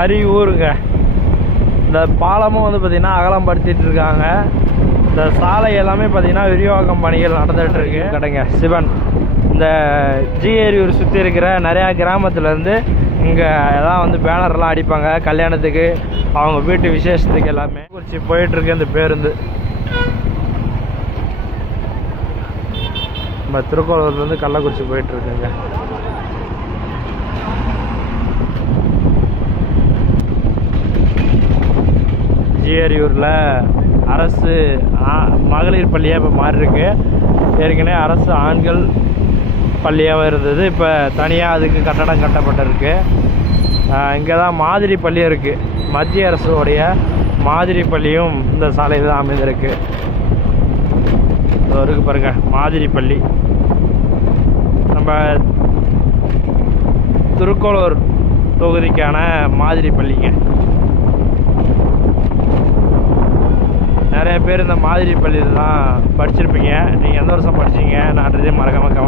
அரியூருங்க இந்த பாலமும் வந்து பார்த்திங்கன்னா அகலம் படுத்திட்டு இருக்காங்க. இந்த சாலை எல்லாமே பார்த்திங்கன்னா விரிவாக்கம் பணிகள் நடந்துகிட்டு இருக்கு. கடைங்க. சிவன். இந்த ஜிஏரியூர் சுற்றி இருக்கிற நிறையா கிராமத்துலேருந்து இங்கே எல்லாம் வந்து பேனர்லாம் அடிப்பாங்க. கல்யாணத்துக்கு அவங்க வீட்டு விசேஷத்துக்கு எல்லாமே. குறிச்சி போயிட்டுருக்கு இந்த பேருந்து. நம்ம திருக்கோளூர்லேருந்து கள்ளக்குறிச்சி போயிட்டுருக்குங்க ஏரியூரில் அரசு மகளிர் பள்ளியாக இப்போ மாறிருக்கு. ஏற்கனவே அரசு ஆண்கள் பள்ளியாகவும் இருந்தது. இப்போ தனியாக அதுக்கு கட்டடம் கட்டப்பட்டிருக்கு. இங்கே தான் மாதிரி பள்ளி இருக்குது மத்திய அரசுடைய மாதிரி பள்ளியும் இந்த சாலையில் தான் அமைந்திருக்கு. இருக்கு பாருங்க மாதிரி பள்ளி. நம்ம திருக்கோளூர் தொகுதிக்கான மாதிரி பள்ளிங்க. பேர் இந்த மாதிரி பள்ளியில் தான் படிச்சிருப்பீங்க. நீங்கள் எந்த வருஷம் படிச்சீங்க? நான் மறக்காமல் கமெண்ட்